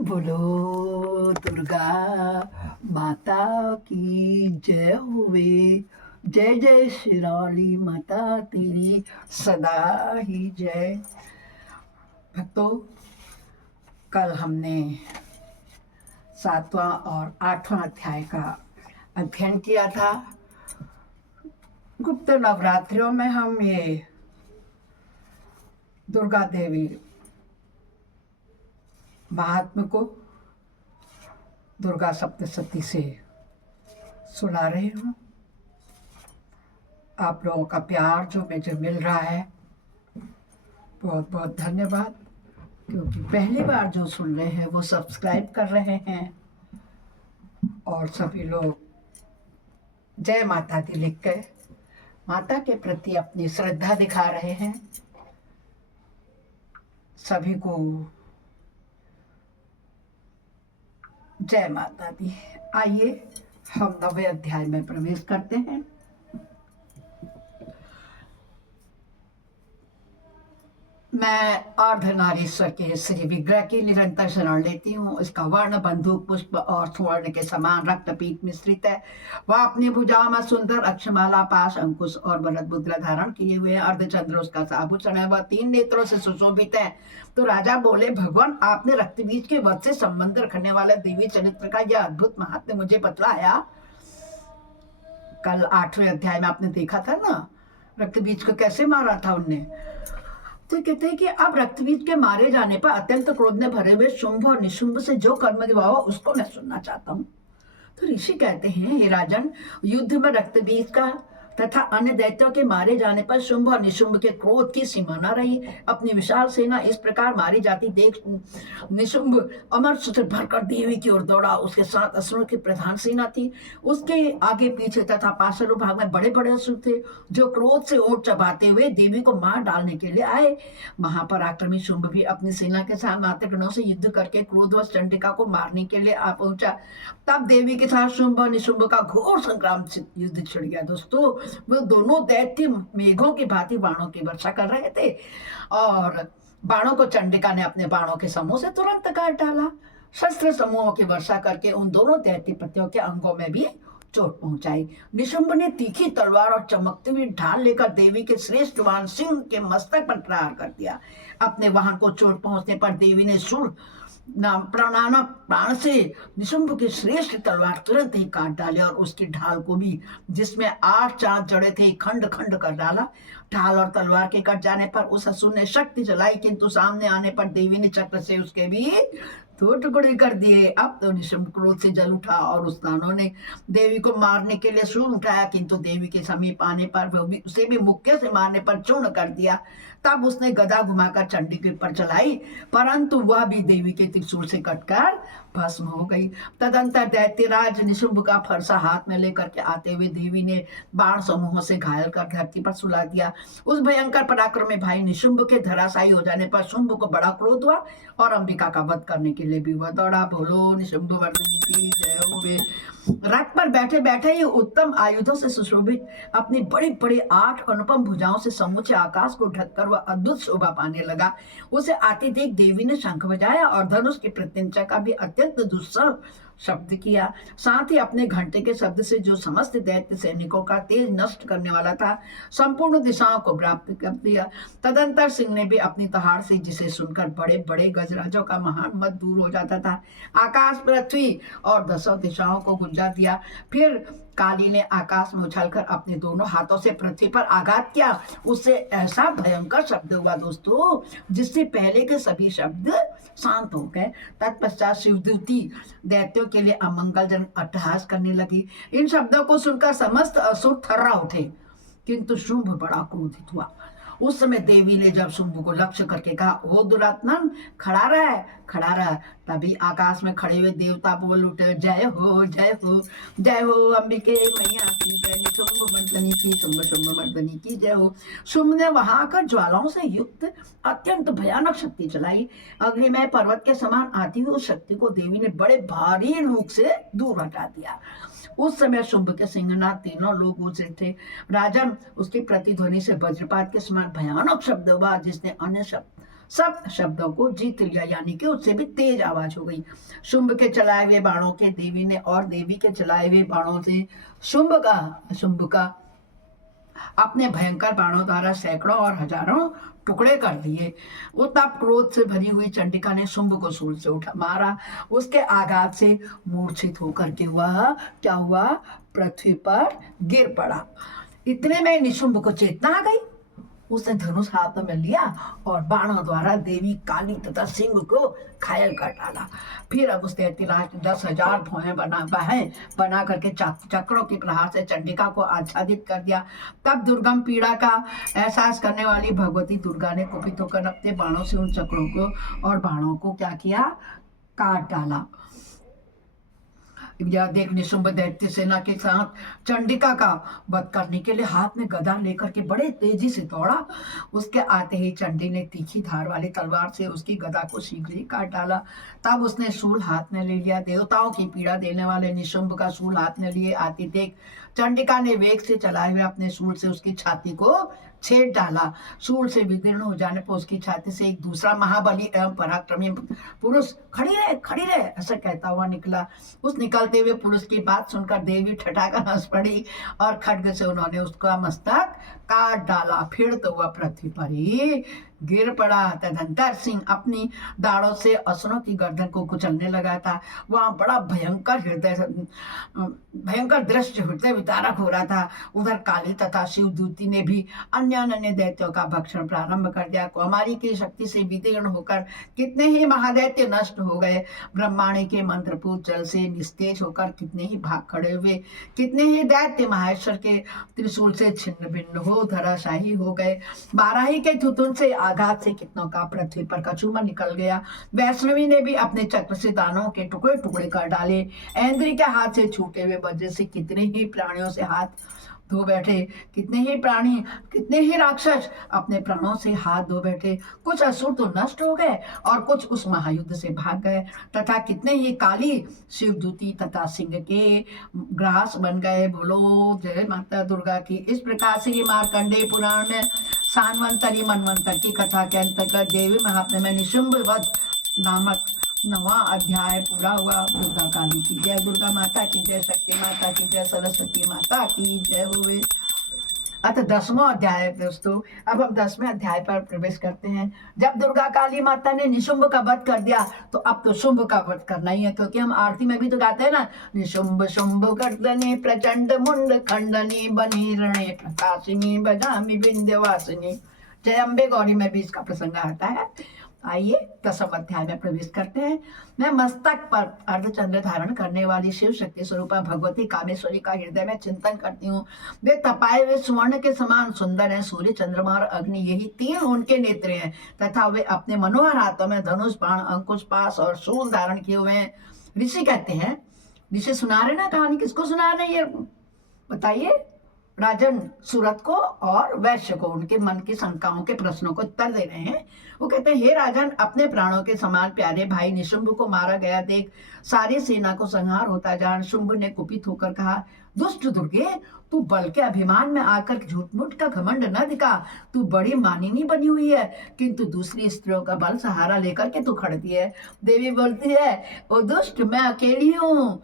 बोलो दुर्गा माता की जय होवे। जय जय शिरोली माता तेरी सदा ही जय। भक्तों, कल हमने 7वां और 8वां अध्याय का अध्ययन किया था। गुप्त नवरात्रियों में हम ये दुर्गा देवी महात्म को दुर्गा सप्तशती से सुना रही हूँ। आप लोगों का प्यार जो मुझे मिल रहा है, बहुत बहुत धन्यवाद। क्योंकि पहली बार जो सुन रहे हैं वो सब्सक्राइब कर रहे हैं और सभी लोग जय माता दी लिख के माता के प्रति अपनी श्रद्धा दिखा रहे हैं। सभी को जय माता दी। आइए हम 9वें अध्याय में प्रवेश करते हैं। मैं अर्धनारीश्वर के श्री विग्रह की निरंतर शरण लेती हूँ। इसका वर्ण बंदूक पुष्प और स्वर्ण के समान रक्तपीत मिश्रित है। वह अपनी भुजाओं में सुंदर अक्षमाला, पाश, अंकुश और वरद मुद्रा धारण किए हुए हैं। अर्धचंद्र उसका आभूषण है। वह 3 नेत्रों से सुशोभित है। तो राजा बोले, भगवान, आपने रक्तबीज के वध से संबंध रखने वाले देवी चरित्र का यह अद्भुत महात्म्य मुझे बतलाया। कल 8वें अध्याय में आपने देखा था ना, रक्तबीज को कैसे मारा था उनने। तो कहते हैं कि अब रक्तबीज के मारे जाने पर अत्यंत क्रोध में भरे हुए शुंभ और निशुंभ से जो कर्म दिवा हुआ उसको मैं सुनना चाहता हूँ। तो ऋषि कहते हैं, हे राजन, युद्ध में रक्तबीज का तथा अन्य दैत्यों के मारे जाने पर शुंभ और निशुंभ के क्रोध की सीमा न रही। अपनी विशाल सेना इस प्रकार मारी जाती देख निशुंभ अमर से भरकर देवी की ओर दौड़ा। उसके साथ असुरों की प्रधान सेना थी। उसके आगे पीछे तथा पार्श्व भाग में बड़े बड़े असुर थे जो क्रोध से ओट चबाते हुए देवी को मार डालने के लिए आए। महापराक्रमी शुंभ भी अपनी सेना के साथ मातृगणों से युद्ध करके क्रोधवश चंडिका को मारने के लिए आ पहुंचा। तब देवी के साथ शुंभ और निशुंभ का घोर संग्राम युद्ध छिड़ गया। दोस्तों, वो दोनों दैत्य मेघों की भांति बाणों की वर्षा कर रहे थे और बाणों को चंडिका ने अपने बाणों के समूह से तुरंत काट डाला। शस्त्र समूहों की वर्षा करके उन दोनों दैत्यपतियों के अंगों में भी चोट पहुंचाई। निशुंभ ने तीखी तलवार और चमकती हुई ढाल लेकर देवी के श्रेष्ठ वाहन सिंह के मस्तक पर प्रहार कर दिया। अपने वाहन को चोट पहुंचने पर देवी ने सुर प्राण से निशुंभ की श्रेष्ठ तलवार तुरंत ही काट डाली और उसकी ढाल को भी, जिसमें 8 चांद जड़े थे, खंड खंड कर डाला। ढाल और तलवार के कट जाने पर उस असुर ने शक्ति चलाई, किंतु सामने आने पर देवी ने चक्र से उसके भी 2 टुकड़े कर दिए। अब तो निशुंभ क्रोध से जल उठा और उस दानव ने देवी को मारने के लिए शूल उठाया, किंतु देवी के समीप आने पर उसे भी मुक्के से मारने पर चूर्ण कर दिया। तब उसने गदा घुमाकर चंडी के ऊपर चलाई, परंतु वह भी देवी के त्रिशूल से कटकर भस्म हो गई। तदंतर दैत्यराज निशुंभ का फरसा हाथ में लेकर के आते हुए देवी ने बाण समूहों से घायल कर धरती पर सुला दिया। उस भयंकर पराक्रमी भाई निशुंभ के धराशायी हो जाने पर शुंभ को बड़ा क्रोध हुआ और अंबिका का वध करने के लिए भी वह दौड़ा। बोलो निशुंभ वर्धनी की जय होवे। रथ पर बैठे बैठे ही उत्तम आयुधों से सुशोभित अपनी बड़ी बड़ी 8 अनुपम भुजाओं से समूचे आकाश को ढककर वह अद्भुत शोभा पाने लगा। उसे आते देख देवी ने शंख बजाया और धनुष की प्रत्यंचा का भी अत्यंत दुस्सह शब्द किया। साथ ही अपने घंटे के शब्द से जो समस्त दैत्य सैनिकों का तेज नष्ट करने वाला था, संपूर्ण दिशाओं को प्राप्त कर दिया। तदंतर सिंह ने भी अपनी तहाड़ से, जिसे सुनकर बड़े बड़े गजराजों का महान मत दूर हो जाता था, आकाश, पृथ्वी और 10 दिशाओं को गुंजा दिया। फिर काली ने आकाश में उछलकर अपने दोनों हाथों से पृथ्वी पर आघात किया। उससे ऐसा भयंकर शब्द हुआ दोस्तों, जिससे पहले के सभी शब्द शांत हो गए। तत्पश्चात शिवदूती दैत्यों के लिए अमंगलजनक अट्टहास करने लगी। इन शब्दों को सुनकर समस्त असुर थर्रा उठे, किंतु शुंभ बड़ा क्रोधित हुआ। उस समय देवी ने जब शुंभ को लक्ष्य करके कहा, ओ दुरात्मन, खड़ा रह, खड़ा रह। तभी आकाश में खड़े हुए देवता बोल उठे, जय हो, जय हो, जय हो अंबिके मैया की जय, शुंभ मर्दनी की, शुंभ शुंभ मर्दनी की जय हो। शुंभ ने वहां आकर ज्वालाओं से युक्त अत्यंत भयानक शक्ति चलाई। अग्निमय पर्वत के समान आती हुई उस शक्ति को देवी ने बड़े भारी रूप से दूर हटा दिया। उस समय शुंभ के सिंहनाथ तीनों लोग उसे थे। राजन, उसकी प्रतिध्वनि से वज्रपात के समान भयानक शब्द हुआ, जिसने अन्य सब शब्दों को जीत लिया, यानी कि उससे भी तेज आवाज हो गई। शुंभ के चलाए हुए बाणों के देवी ने और देवी के चलाए हुए बाणों से शुंभ का अपने भयंकर बाणों द्वारा सैकड़ों और हजारों टुकड़े कर दिए। वो तब क्रोध से भरी हुई चंडिका ने शुंभ को सूल से उठा मारा। उसके आघात से मूर्छित होकर के वह क्या हुआ, पृथ्वी पर गिर पड़ा। इतने में निशुंभ को चेतना आ गई। उसने धनुष हाथ में लिया और बाणों द्वारा देवी काली तथा सिंह को घायल कर डाला। फिर अब उसने 10,000 भौहें बना करके चक्रों के प्रहार से चंडिका को आच्छादित कर दिया। तब दुर्गम पीड़ा का एहसास करने वाली भगवती दुर्गा ने कुपित होकर अपने बाणों से उन चक्रों को और बाणों को क्या किया, काट डाला। यह देख निशुंभ दैत्य सेना के साथ चंडिका का वध करने के लिए हाथ में गदा लेकर के बड़े तेजी से दौड़ा। उसके आते ही चंडी ने तीखी धार वाली तलवार से उसकी गदा को शीघ्र ही काट डाला। तब उसने शूल हाथ में ले लिया। देवताओं की पीड़ा देने वाले निशुंभ का शूल हाथ में लिए आती देख चंडिका ने वेग से चलाए हुए अपने शूल से उसकी छाती को छेद डाला। शूल से विदीर्ण हो जाने पर उसकी छाती से एक दूसरा महाबली एवं पराक्रमी पुरुष खड़ी रहे ऐसा कहता हुआ निकला। उस निकलते हुए पुरुष की बात सुनकर देवी ठठाकर हंस पड़ी और खड्ग से उन्होंने उसका मस्तक काट डाला। फिर तो वह पृथ्वी पर ही गिर पड़ा। तदंतर सिंह अपनी दाढ़ों से असुरों की गर्दन को कुचलने लगा था। वहां बड़ा भयंकर दृश्य हृदय विदारक हो रहा था। उधर काली तथा शिवदूती ने भी अन्य दैत्यों का भक्षण प्रारंभ कर दिया। कौमारी की शक्ति से विदीर्ण होकर कितने ही महादैत्य नष्ट हो गए। ब्रह्माणी के मंत्रपूत जल से निस्तेज होकर कितने ही भाग खड़े हुए। कितने ही दैत्य महेश्वर के त्रिशूल से छिन्न भिन्न हो धराशाही हो गए। बाराही के थुथुन से आघात से कितनों का पृथ्वी पर कचूमर निकल गया। वैष्णवी ने भी अपने चक्र से दानों के टुकड़े टुकड़े कर डाले। ऐन्द्री के हाथ से छूटे हुए वज्र से कितने ही प्राणियों से हाथ धो बैठे। कितने ही राक्षस अपने प्राणों से हाथ धो बैठे। कुछ असुर तो नष्ट हो गए और कुछ उस महायुद्ध से भाग गए तथा कितने ही काली शिवदूती तथा सिंह के ग्रास बन गए। बोलो जय माता दुर्गा की। इस प्रकार से ये मार्कंडेय पुराण में सान्वंतरी मनवंतर की कथा के अंतर्गत देवी महात्म्य में निशुंभ वध नामक 9वां अध्याय पूरा हुआ। दुर्गा काली की जय, दुर्गा माता की जय, शक्ति माता की जय, सरस्वती माता की जय हुए। अतः 10वां अध्याय है दोस्तों। अब हम 10वें अध्याय पर प्रवेश करते हैं। जब दुर्गा काली माता ने निशुंभ का वध कर दिया तो अब तो शुंभ का वध करना ही है, क्योंकि हम आरती में भी तो गाते हैं ना, निशुंभ शुंभ गर्दने प्रचंड मुंड खंडनी बनी रणे प्रकाशिनी बजामी विंध्यवासिनी। जय अम्बे गौरी में भी इसका प्रसंग आता है। आइए 10वें अध्याय में प्रवेश करते हैं। मैं मस्तक पर अर्धचंद्र धारण करने वाली शिव शक्ति स्वरूपा भगवती कामेश्वरी का हृदय में चिंतन करती हूँ। वे तपाए हुए स्वर्ण के समान सुंदर हैं। सूर्य, चंद्रमा और अग्नि यही 3 उनके नेत्र हैं तथा वे अपने मनोहर हाथों में धनुष, बाण, अंकुश, पाश और शूल धारण किए हुए हैं। ऋषि कहते हैं, ऋषि सुना रहे ना कहानी, किसको सुना रहे ये बताइए? राजन सूरत को और वैश्य को उनके मन की शंकाओं के प्रश्नों को उत्तर दे रहे हैं। वो कहते हैं, हे राजन, अपने प्राणों के समान प्यारे भाई निशुंभ को मारा गया देख सारी सेना को संहार होता जान शुंभ ने कुपित होकर कहा, दुष्ट दुर्गे, तू बल के अभिमान में आकर झूठ मूठ का घमंड न दिखा। तू बड़ी मानिनी बनी हुई है, किंतु दूसरी स्त्रियों का बल सहारा लेकर के तू खड़ती है। देवी बोलती है, ओ दुष्ट, मैं अकेली हूँ,